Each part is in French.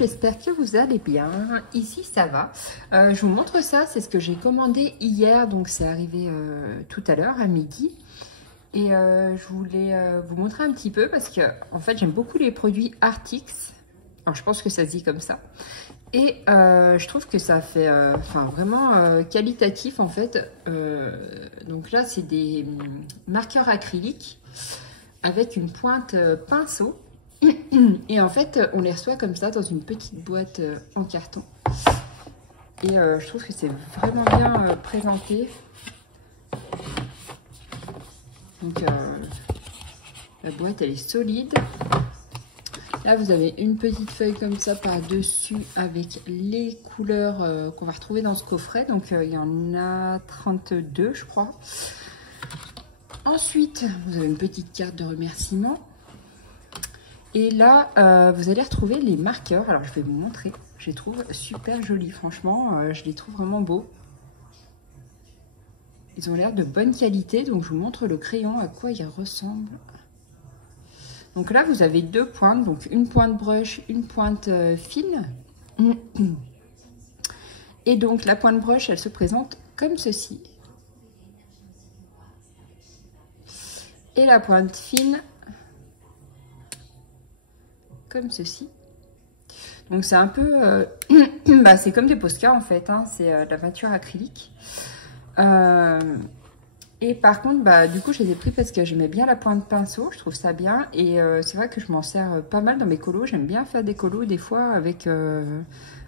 j'espère que vous allez bien. Ici ça va. Je vous montre ça, c'est ce que j'ai commandé hier, donc c'est arrivé tout à l'heure à midi. Et je voulais vous montrer un petit peu parce que en fait j'aime beaucoup les produits Artix. Alors je pense que ça se dit comme ça. Et je trouve que ça fait vraiment qualitatif en fait. Donc là c'est des marqueurs acryliques avec une pointe pinceau. Et en fait, on les reçoit comme ça dans une petite boîte en carton. Et je trouve que c'est vraiment bien présenté. Donc la boîte, elle est solide. Là, vous avez une petite feuille comme ça par-dessus avec les couleurs qu'on va retrouver dans ce coffret. Donc il y en a 32, je crois. Ensuite, vous avez une petite carte de remerciement. Et là, vous allez retrouver les marqueurs. Alors, je vais vous montrer. Je les trouve super jolis. Franchement, je les trouve vraiment beaux. Ils ont l'air de bonne qualité. Donc, je vous montre le crayon, à quoi il ressemble. Donc là, vous avez deux pointes. Donc, une pointe brush, une pointe fine. Et donc, la pointe brush, elle se présente comme ceci. Et la pointe fine, comme ceci. Donc c'est un peu c'est comme des Posca en fait, hein. C'est de la peinture acrylique et par contre du coup je les ai pris parce que j'aimais bien la pointe pinceau, je trouve ça bien. Et c'est vrai que je m'en sers pas mal dans mes colos. J'aime bien faire des colos des fois avec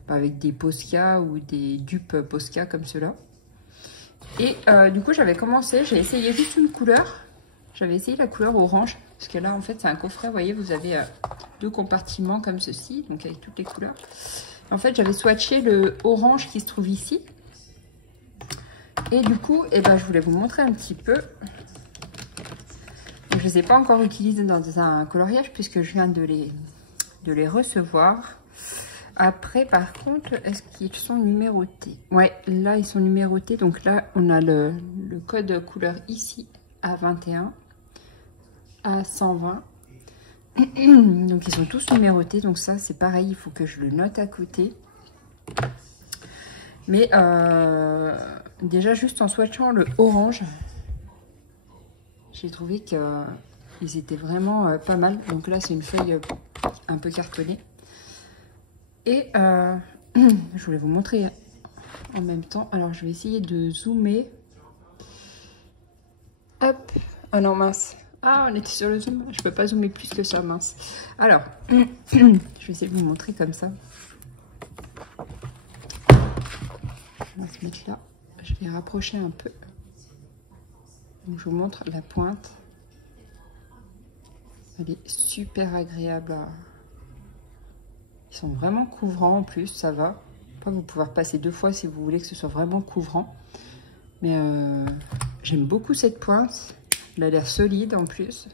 avec des Posca ou des dupes Posca comme cela. Et du coup j'avais commencé, j'ai essayé juste une couleur. J'avais essayé la couleur orange, parce que là, en fait, c'est un coffret, vous voyez, vous avez deux compartiments comme ceci, donc avec toutes les couleurs. En fait, j'avais swatché le orange qui se trouve ici. Et du coup, je voulais vous montrer un petit peu. Donc, je ne les ai pas encore utilisés dans un coloriage, puisque je viens de les recevoir. Après, par contre, est-ce qu'ils sont numérotés? Ouais, là, ils sont numérotés. Donc là, on a le code couleur ici, à 21. À 120. Donc ils sont tous numérotés, donc ça c'est pareil, il faut que je le note à côté. Mais déjà juste en swatchant le orange, j'ai trouvé qu'ils étaient vraiment pas mal. Donc là c'est une feuille un peu cartonnée. Et je voulais vous montrer en même temps. Alors je vais essayer de zoomer. Hop. Ah non, mince. Ah, on était sur le zoom. Je peux pas zoomer plus que ça, mince. Alors, je vais essayer de vous montrer comme ça. On va se mettre là. Je vais rapprocher un peu. Donc, je vous montre la pointe. Elle est super agréable. Ils sont vraiment couvrants en plus, ça va. Après, vous pouvez repasser deux fois si vous voulez que ce soit vraiment couvrant. Mais j'aime beaucoup cette pointe. Elle a l'air solide en plus.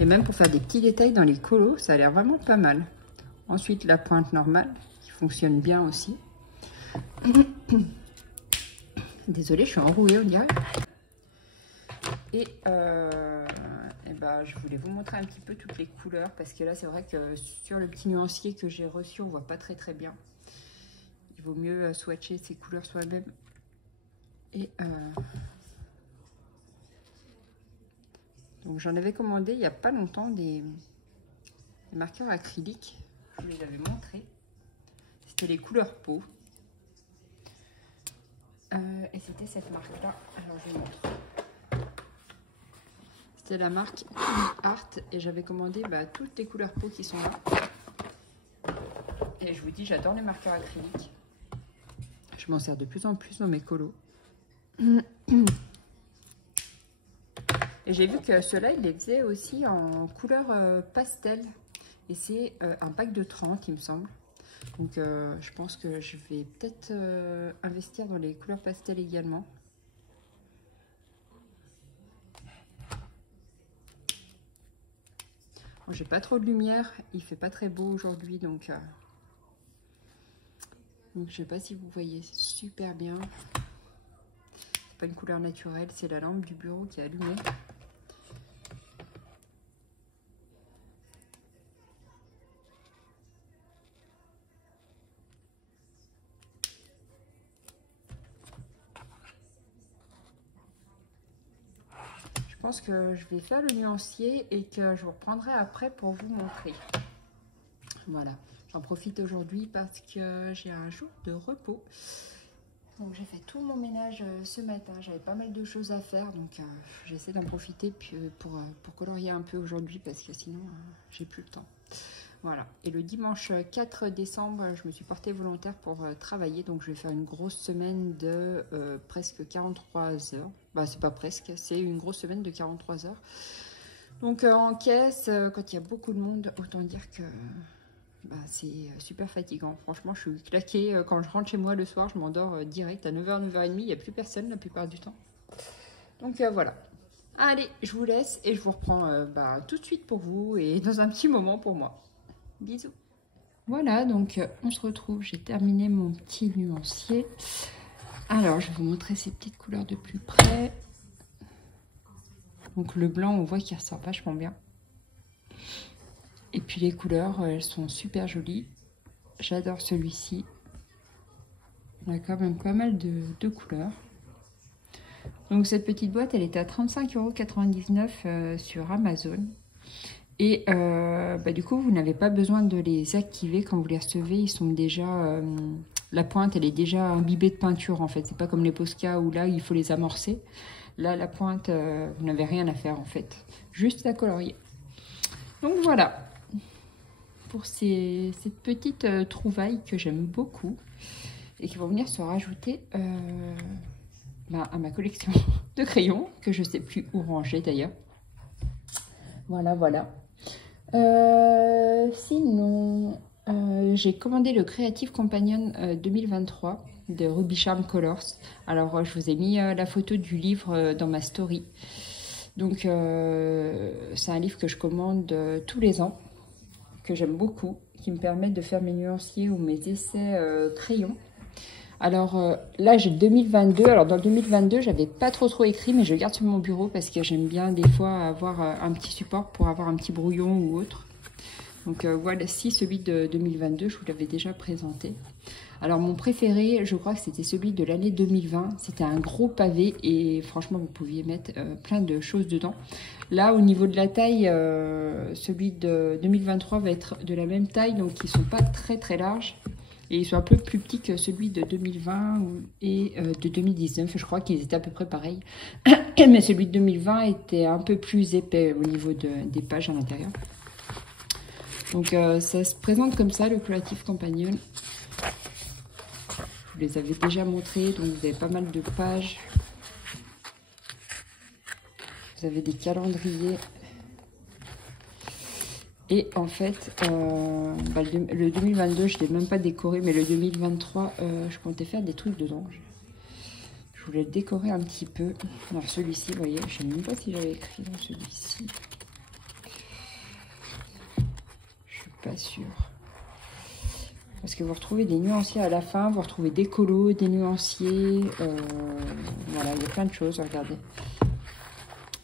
Et même pour faire des petits détails dans les colos, ça a l'air vraiment pas mal. Ensuite, la pointe normale, qui fonctionne bien aussi. Désolée, je suis enrouée, on dirait. Et je voulais vous montrer un petit peu toutes les couleurs. Parce que là, c'est vrai que sur le petit nuancier que j'ai reçu, on voit pas très bien. Il vaut mieux swatcher ces couleurs soi-même. Et donc j'en avais commandé il n'y a pas longtemps des marqueurs acryliques. Je vous les avais montrés. C'était les couleurs peau. Et c'était cette marque-là. Alors je vous montre. C'était la marque Art. Et j'avais commandé toutes les couleurs peau qui sont là. Et je vous dis, j'adore les marqueurs acryliques. Je m'en sers de plus en plus dans mes colos. Et j'ai vu que ceux-là, ils les faisaient aussi en couleur pastel. Et c'est un pack de 30, il me semble. Donc, je pense que je vais peut-être investir dans les couleurs pastel également. Bon, j'ai pas trop de lumière. Il fait pas très beau aujourd'hui. Donc, je sais pas si vous voyez super bien. C'est pas une couleur naturelle. C'est la lampe du bureau qui est allumée. pense que je vais faire le nuancier et que je vous reprendrai après pour vous montrer. Voilà, j'en profite aujourd'hui parce que j'ai un jour de repos. Donc j'ai fait tout mon ménage ce matin, j'avais pas mal de choses à faire, donc j'essaie d'en profiter pour colorier un peu aujourd'hui parce que sinon j'ai plus le temps. Voilà, et le dimanche 4 décembre, je me suis portée volontaire pour travailler, donc je vais faire une grosse semaine de presque 43 heures. Bah c'est pas presque, c'est une grosse semaine de 43 heures. Donc en caisse, quand il y a beaucoup de monde, autant dire que bah, c'est super fatigant. Franchement, je suis claquée. Quand je rentre chez moi le soir, je m'endors direct à 9h, 9h30. Il n'y a plus personne la plupart du temps. Donc voilà. Allez, je vous laisse et je vous reprends bah, tout de suite pour vous et dans un petit moment pour moi. Bisous. Voilà, donc on se retrouve. J'ai terminé mon petit nuancier. Alors, je vais vous montrer ces petites couleurs de plus près. Donc le blanc, on voit qu'il ressort vachement bien. Et puis les couleurs, elles sont super jolies. J'adore celui-ci. On a quand même pas mal de couleurs. Donc cette petite boîte, elle était à 35,99 € sur Amazon. Et bah, du coup, vous n'avez pas besoin de les activer quand vous les recevez. Ils sont déjà... la pointe, elle est déjà imbibée de peinture en fait. C'est pas comme les Posca où là, il faut les amorcer. Là, la pointe, vous n'avez rien à faire en fait. Juste à colorier. Donc voilà. Pour cette petite trouvaille que j'aime beaucoup et qui vont venir se rajouter bah, à ma collection de crayons que je ne sais plus où ranger d'ailleurs. Voilà, voilà. Sinon, j'ai commandé le Creative Companion 2023 de Ruby Charm Colors. Alors, je vous ai mis la photo du livre dans ma story. Donc, c'est un livre que je commande tous les ans, que j'aime beaucoup, qui me permettent de faire mes nuanciers ou mes essais crayons. Alors là, j'ai 2022. Alors dans le 2022, j'avais pas trop écrit, mais je le garde sur mon bureau parce que j'aime bien des fois avoir un petit support pour avoir un petit brouillon ou autre. Donc voilà, si celui de 2022, je vous l'avais déjà présenté. Alors mon préféré, je crois que c'était celui de l'année 2020. C'était un gros pavé et franchement, vous pouviez mettre plein de choses dedans. Là, au niveau de la taille, celui de 2023 va être de la même taille, donc ils sont pas très larges. Et ils sont un peu plus petits que celui de 2020 et de 2019. Je crois qu'ils étaient à peu près pareils. Mais celui de 2020 était un peu plus épais au niveau des pages à l'intérieur. Donc ça se présente comme ça, le Creative Companion. Je vous les avais déjà montrés, donc vous avez pas mal de pages. Vous avez des calendriers. Et en fait, bah, le 2022, je ne l'ai même pas décoré, mais le 2023, je comptais faire des trucs dedans. Je voulais le décorer un petit peu. Alors celui-ci, vous voyez, je ne sais même pas si j'avais écrit dans celui-ci. Je suis pas sûre. Parce que vous retrouvez des nuanciers à la fin, vous retrouvez des colos, des nuanciers. Voilà, il y a plein de choses, regardez.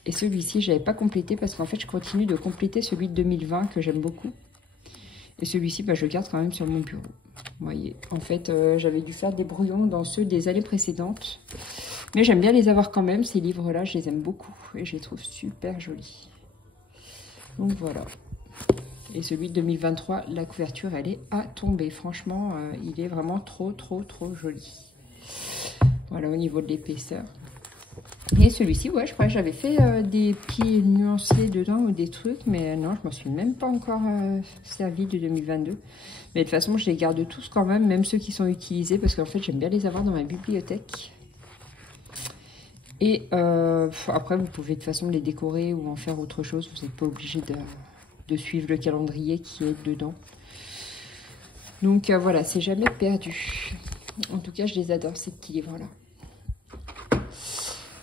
Et celui-ci, je n'avais pas complété parce qu'en fait, je continue de compléter celui de 2020 que j'aime beaucoup. Et celui-ci, bah, je le garde quand même sur mon bureau. Vous voyez, en fait, j'avais dû faire des brouillons dans ceux des années précédentes. Mais j'aime bien les avoir quand même, ces livres-là, je les aime beaucoup. Et je les trouve super jolis. Donc voilà. Et celui de 2023, la couverture, elle est à tomber. Franchement, il est vraiment trop joli. Voilà, au niveau de l'épaisseur. Et celui-ci, ouais, je crois que j'avais fait des petits nuanciers dedans ou des trucs, mais non, je m'en suis même pas encore servi de 2022. Mais de toute façon, je les garde tous quand même ceux qui sont utilisés, parce qu'en fait, j'aime bien les avoir dans ma bibliothèque. Et après, vous pouvez de toute façon les décorer ou en faire autre chose. Vous n'êtes pas obligé de suivre le calendrier qui est dedans. Donc voilà, c'est jamais perdu. En tout cas, je les adore, ces petits livres-là.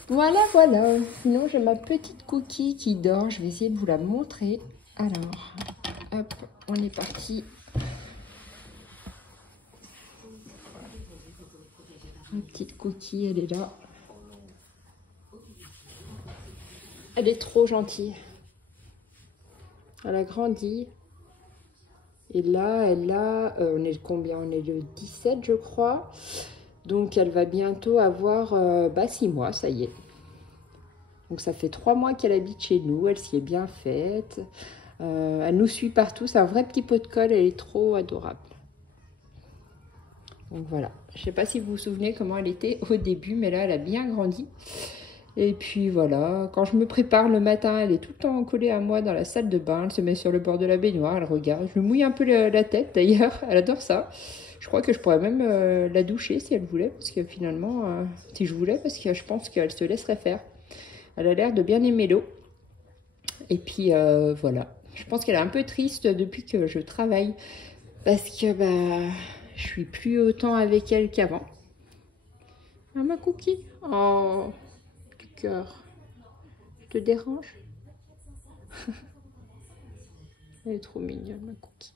Voilà, voilà. Sinon, j'ai ma petite cookie qui dort. Je vais essayer de vous la montrer. Alors, hop, on est parti. Ma petite cookie, elle est là. Elle est trop gentille. Elle a grandi. Et là, elle a... on est le combien? On est le 17, je crois. Donc, elle va bientôt avoir 6 mois, ça y est. Donc ça fait 3 mois qu'elle habite chez nous, elle s'y est bien faite. Elle nous suit partout, c'est un vrai petit pot de colle, elle est trop adorable. Donc voilà, je ne sais pas si vous vous souvenez comment elle était au début, mais là elle a bien grandi. Et puis voilà, quand je me prépare le matin, elle est tout le temps collée à moi dans la salle de bain, elle se met sur le bord de la baignoire, elle regarde, je lui mouille un peu la tête d'ailleurs, elle adore ça. Je crois que je pourrais même la doucher si elle voulait, parce que finalement, si je voulais, parce que je pense qu'elle se laisserait faire. Elle a l'air de bien aimer l'eau. Et puis voilà, je pense qu'elle est un peu triste depuis que je travaille, parce que bah, je suis plus autant avec elle qu'avant. Ah ma Cookie, oh, du cœur, je te dérange? Elle est trop mignonne ma Cookie.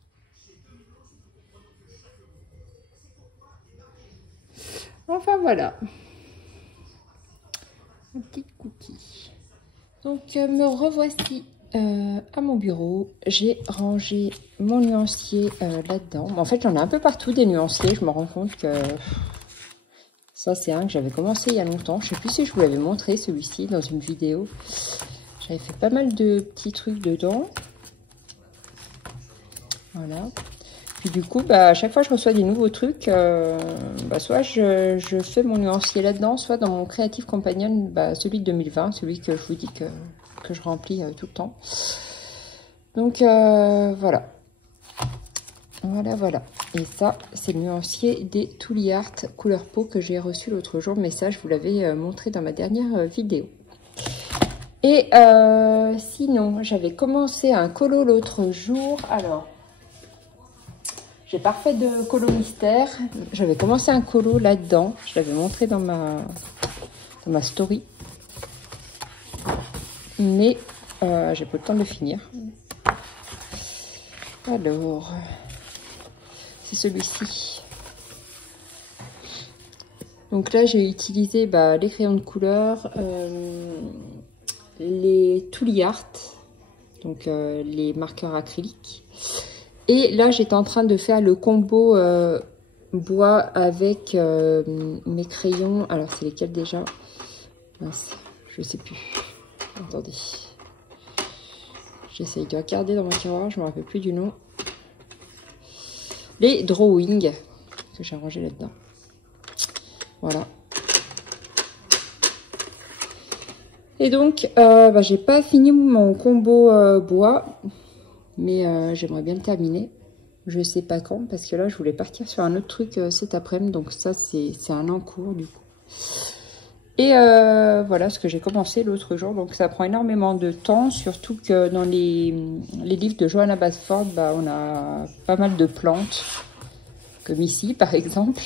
Enfin voilà, ma petite Cookie. Donc me revoici à mon bureau. J'ai rangé mon nuancier là-dedans. En fait, j'en ai un peu partout des nuanciers. Je me rends compte que ça, c'est un que j'avais commencé il y a longtemps. Je sais plus si je vous l'avais montré celui-ci dans une vidéo. J'avais fait pas mal de petits trucs dedans. Voilà. Puis du coup, bah, à chaque fois que je reçois des nouveaux trucs, bah, soit je fais mon nuancier là-dedans, soit dans mon Creative Companion, bah, celui de 2020, celui que je vous dis que je remplis tout le temps. Donc voilà. Voilà. Et ça, c'est le nuancier des Tooly Art couleur peau que j'ai reçu l'autre jour. Mais ça, je vous l'avais montré dans ma dernière vidéo. Et sinon, j'avais commencé un colo l'autre jour. Alors, j'ai pas refait de colo mystère. J'avais commencé un colo là-dedans. Je l'avais montré dans ma story. Mais j'ai pas le temps de le finir. Alors, c'est celui-ci. Donc là, j'ai utilisé les crayons de couleur, les Tooly Art, donc les marqueurs acryliques. Et là, j'étais en train de faire le combo bois avec mes crayons. Alors, c'est lesquels déjà? Mince, je sais plus. Attendez. J'essaye de regarder dans mon tiroir, je ne me rappelle plus du nom. Les drawing que j'ai rangé là-dedans. Voilà. Et donc, j'ai pas fini mon combo bois, mais j'aimerais bien le terminer. Je sais pas quand, parce que là, je voulais partir sur un autre truc cet après-midi. Donc ça, c'est un en cours du coup. Et voilà ce que j'ai commencé l'autre jour. Donc ça prend énormément de temps, surtout que dans les livres de Johanna Basford, on a pas mal de plantes, comme ici par exemple.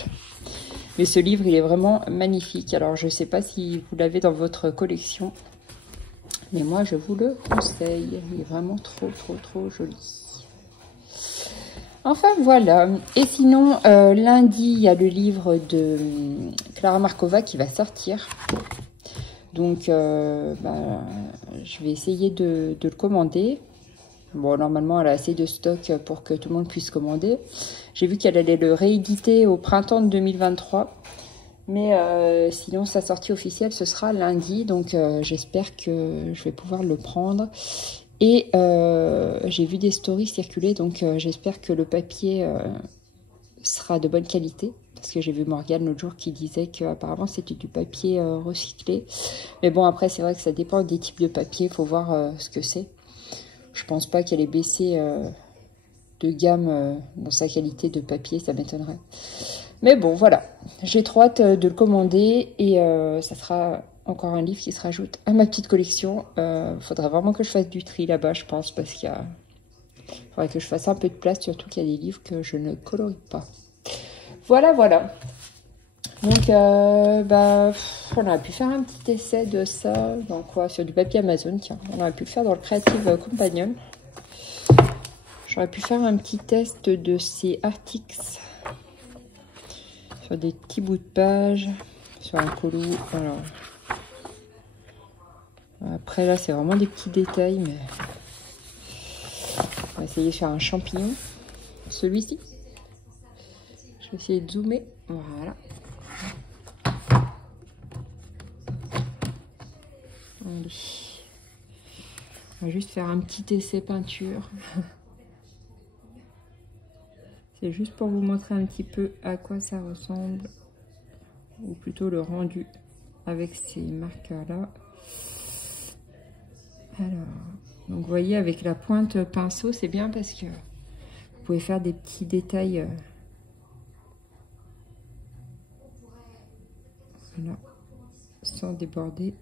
Mais ce livre, il est vraiment magnifique. Alors je ne sais pas si vous l'avez dans votre collection, mais moi je vous le conseille. Il est vraiment trop joli. Enfin voilà. Et sinon, lundi, il y a le livre de Clara Markova qui va sortir. Donc, je vais essayer de le commander. Bon, normalement, elle a assez de stock pour que tout le monde puisse commander. J'ai vu qu'elle allait le rééditer au printemps de 2023. Mais sinon, sa sortie officielle, ce sera lundi. Donc, j'espère que je vais pouvoir le prendre. Et j'ai vu des stories circuler, donc j'espère que le papier sera de bonne qualité. Parce que j'ai vu Morgane l'autre jour qui disait qu'apparemment c'était du papier recyclé. Mais bon, après c'est vrai que ça dépend des types de papier, il faut voir ce que c'est. Je pense pas qu'elle ait baissé de gamme dans sa qualité de papier, ça m'étonnerait. Mais bon, voilà. J'ai trop hâte de le commander et ça sera encore un livre qui se rajoute à ma petite collection. Faudrait vraiment que je fasse du tri là-bas, je pense, parce qu'il faudrait que je fasse un peu de place, surtout qu'il y a des livres que je ne colorie pas. Voilà. Donc, on aurait pu faire un petit essai de ça, donc quoi, sur du papier Amazon, tiens. On aurait pu le faire dans le Creative Companion. J'aurais pu faire un petit test de ces articles sur des petits bouts de page, sur un colo. Alors, après là, c'est vraiment des petits détails, mais on va essayer sur un champignon. Celui-ci. Je vais essayer de zoomer. Voilà. Allez. On va juste faire un petit essai peinture. C'est juste pour vous montrer un petit peu à quoi ça ressemble. Ou plutôt le rendu avec ces marqueurs-là. Alors, donc vous voyez avec la pointe pinceau, c'est bien parce que vous pouvez faire des petits détails. Voilà, sans déborder.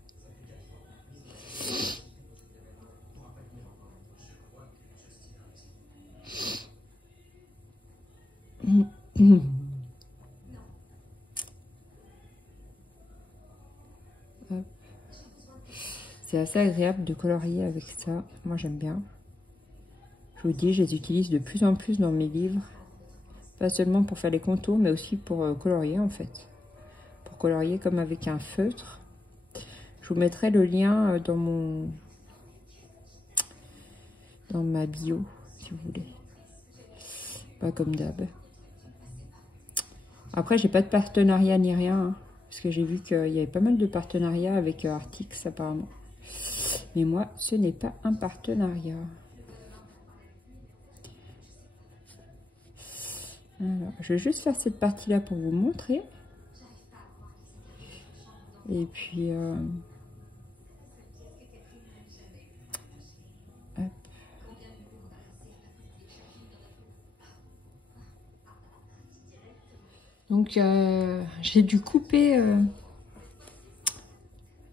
C'est assez agréable de colorier avec ça. Moi, j'aime bien. Je vous dis, je les utilise de plus en plus dans mes livres. Pas seulement pour faire les contours, mais aussi pour colorier, en fait. Pour colorier comme avec un feutre. Je vous mettrai le lien dans ma bio, si vous voulez. Pas comme d'hab. Après, j'ai pas de partenariat ni rien. Hein, parce que j'ai vu qu'il y avait pas mal de partenariats avec Artix, apparemment. Mais moi, ce n'est pas un partenariat. Alors, je vais juste faire cette partie-là pour vous montrer. Et puis... hop. Donc, j'ai dû couper...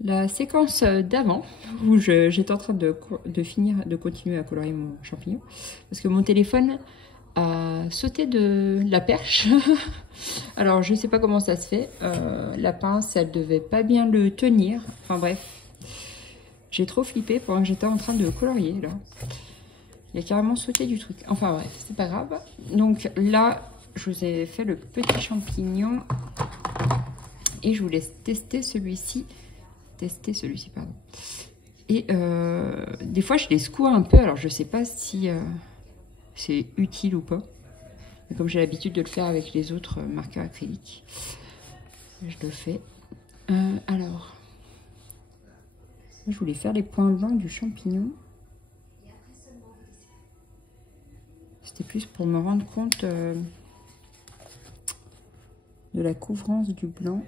la séquence d'avant, où j'étais en train de continuer à colorier mon champignon, parce que mon téléphone a sauté de la perche. Alors, je sais pas comment ça se fait. La pince, elle devait pas bien le tenir. Enfin bref, j'ai trop flippé pendant que j'étais en train de colorier, là. Il a carrément sauté du truc. Enfin bref, c'est pas grave. Donc là, je vous ai fait le petit champignon. Et je vous laisse tester celui-ci. Pardon. Et des fois je les secoue un peu, alors je sais pas si c'est utile ou pas, mais comme j'ai l'habitude de le faire avec les autres marqueurs acryliques, je le fais. Alors je voulais faire les points blancs du champignon, c'était plus pour me rendre compte de la couvrance du blanc.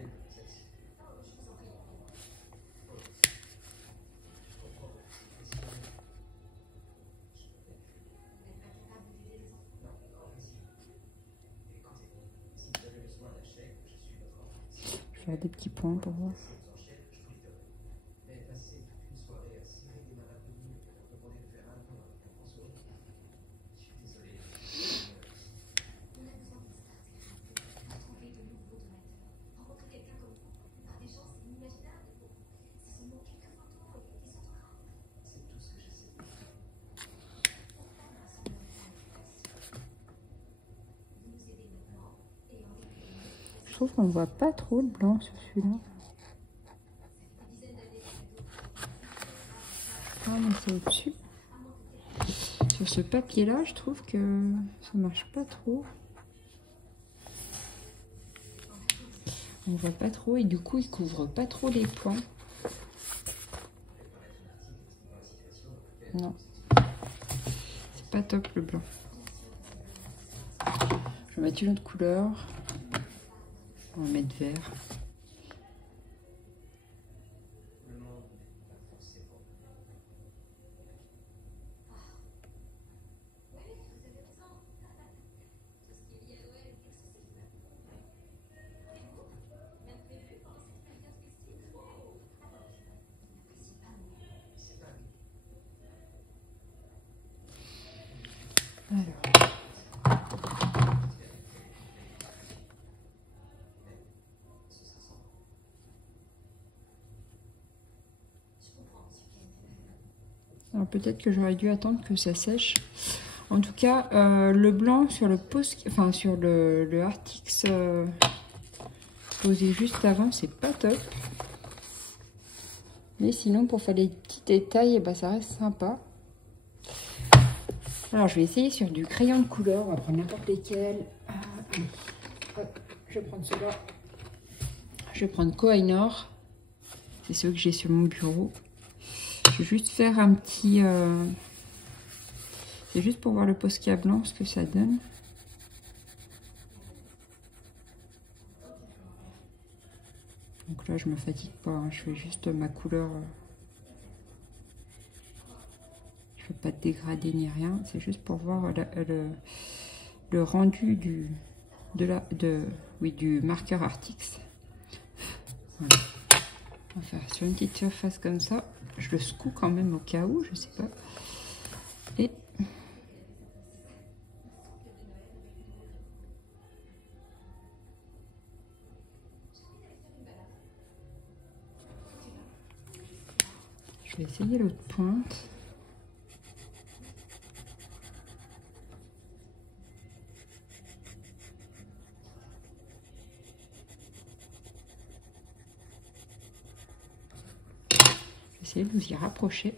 Faire des petits points pour voir. Je trouve qu'on ne voit pas trop le blanc sur celui-là. Ah, mais c'est au-dessus. Sur ce papier-là, je trouve que ça marche pas trop. On voit pas trop et du coup, il couvre pas trop les points. Non. C'est pas top le blanc. Je vais mettre une autre couleur. On va mettre vert. Alors. Alors peut-être que j'aurais dû attendre que ça sèche. En tout cas, le blanc sur le sur le Artix posé juste avant, c'est pas top. Mais sinon, pour faire les petits détails, eh ben, ça reste sympa. Alors, je vais essayer sur du crayon de couleur. On va prendre n'importe lesquels. Hop, je vais prendre ceux-là. Je vais prendre Kohinoor. C'est ceux que j'ai sur mon bureau. Je vais juste faire un petit... C'est juste pour voir le Posca blanc, ce que ça donne. Donc là, je me fatigue pas, hein. Je fais juste ma couleur. Je fais pas de dégradé ni rien. C'est juste pour voir le rendu du marqueur Artix. Voilà. On va faire sur une petite surface comme ça. Je le secoue quand même au cas où, je sais pas. Et je vais essayer l'autre pointe. Essayer de vous y rapprocher.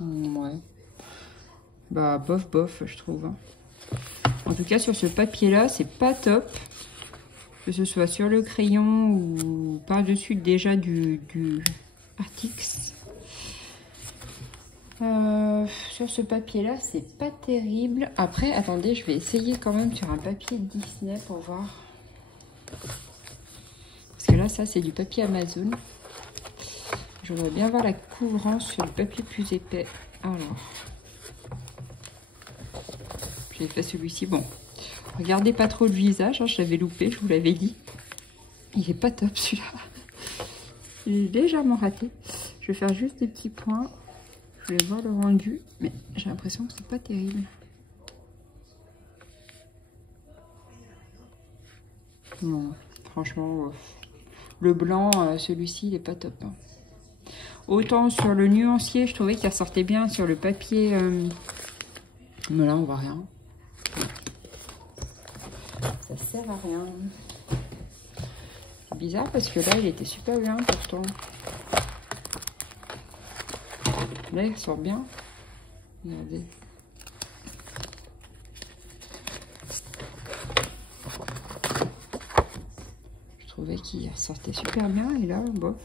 Ouais. Bah bof bof je trouve. En tout cas sur ce papier là c'est pas top. Que ce soit sur le crayon ou par-dessus déjà du Artix. Sur ce papier là c'est pas terrible. Après attendez je vais essayer quand même sur un papier Disney pour voir. Parce que là ça c'est du papier Amazon. Je voudrais bien voir la couvrance sur le papier plus épais. Alors j'ai fait celui-ci. Bon, regardez pas trop le visage, hein, je l'avais loupé, je vous l'avais dit. Il est pas top celui-là. Il est légèrement raté. Je vais faire juste des petits points. Je vais voir le rendu, mais j'ai l'impression que c'est pas terrible. Non, franchement, le blanc, celui-ci, il est pas top. Hein. Autant sur le nuancier, je trouvais qu'il ressortait bien sur le papier. Mais là, on voit rien. Ça sert à rien. C'est bizarre parce que là, il était super bien pourtant. Là, il ressort bien. Regardez. Je trouvais qu'il ressortait super bien et là, bof.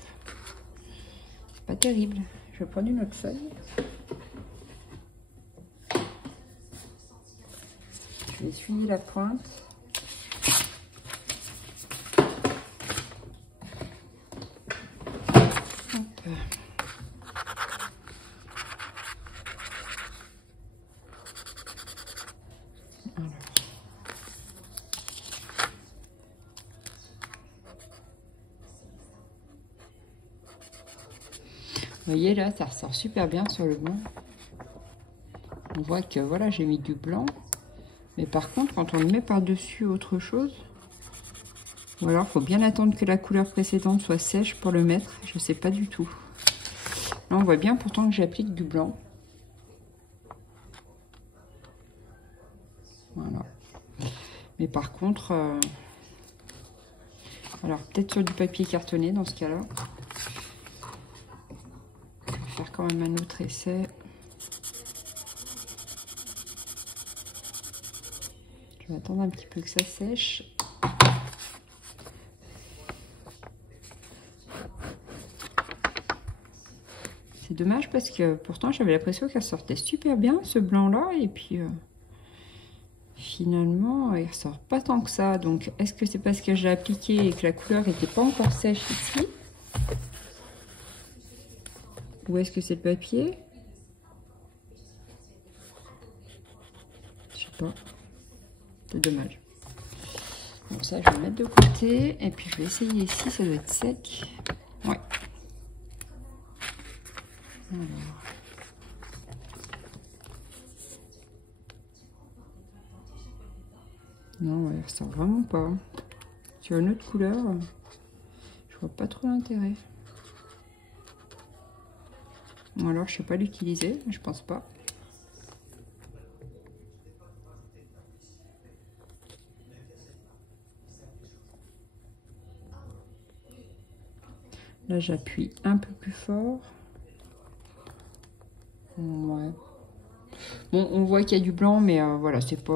C'est pas terrible. Je vais prendre une autre feuille. Je vais essuyer la pointe. Vous voyez là, ça ressort super bien sur le blanc. On voit que voilà, j'ai mis du blanc. Mais par contre, quand on le met par-dessus autre chose, ou alors il faut bien attendre que la couleur précédente soit sèche pour le mettre. Je ne sais pas du tout. Là, on voit bien pourtant que j'applique du blanc. Voilà. Mais par contre, alors peut-être sur du papier cartonné dans ce cas-là. Je vais faire quand même un autre essai. Je vais attendre un petit peu que ça sèche. C'est dommage parce que pourtant j'avais l'impression qu'elle sortait super bien ce blanc là et puis finalement il ressort pas tant que ça. Donc est-ce que c'est parce que j'ai appliqué et que la couleur n'était pas encore sèche ici, ou est-ce que c'est le papier? Je sais pas, c'est dommage. Bon, ça je vais le mettre de côté et puis je vais essayer ici, ça doit être sec. Ouais. Alors. Non, ouais, ça ressort vraiment pas. Sur une autre couleur, je vois pas trop l'intérêt. Ou alors je sais pas l'utiliser, mais je pense pas. Là j'appuie un peu plus fort. Ouais. Bon, on voit qu'il y a du blanc, mais voilà, c'est pas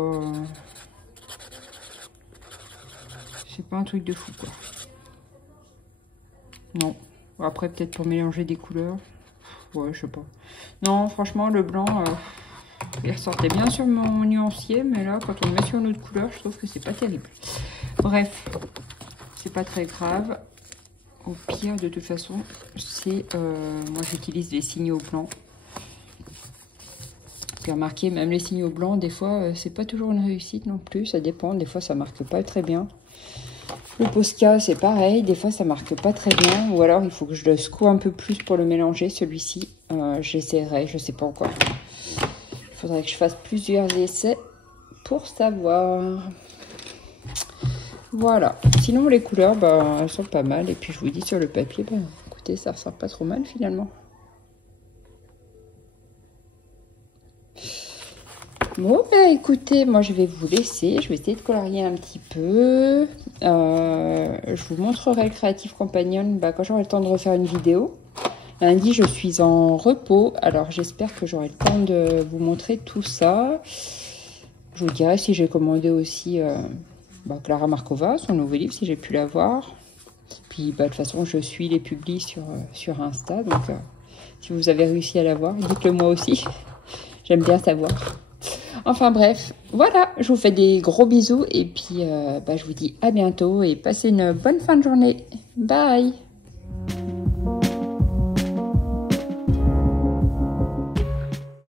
un truc de fou, quoi. Non. Après, peut-être pour mélanger des couleurs. Ouais, je sais pas. Non, franchement, le blanc, il ressortait bien sur mon nuancier, mais là, quand on le met sur une autre couleur, je trouve que c'est pas terrible. Bref, c'est pas très grave. Au pire, de toute façon, c'est... moi, j'utilise les signaux blancs. Puis remarquez, même les signaux blancs, des fois, c'est pas toujours une réussite non plus. Ça dépend. Des fois, ça marque pas très bien. Le Posca, c'est pareil. Des fois, ça marque pas très bien. Ou alors, il faut que je le secoue un peu plus pour le mélanger, celui-ci. J'essaierai, je sais pas encore. Il faudrait que je fasse plusieurs essais pour savoir. Voilà. Sinon, les couleurs, bah, elles sont pas mal. Et puis, je vous dis, sur le papier, bah, écoutez, ça ressort pas trop mal, finalement. Bon, bah, écoutez, moi, je vais vous laisser. Je vais essayer de colorier un petit peu. Je vous montrerai le Creative Companion bah, quand j'aurai le temps de refaire une vidéo. Lundi, je suis en repos. Alors, j'espère que j'aurai le temps de vous montrer tout ça. Je vous dirai si j'ai commandé aussi... Clara Markova, son nouveau livre, si j'ai pu l'avoir. Puis, de toute façon, je suis les publis sur Insta. Donc, si vous avez réussi à l'avoir, dites-le moi aussi. J'aime bien savoir. Enfin, bref. Voilà, je vous fais des gros bisous. Et puis, je vous dis à bientôt. Et passez une bonne fin de journée. Bye!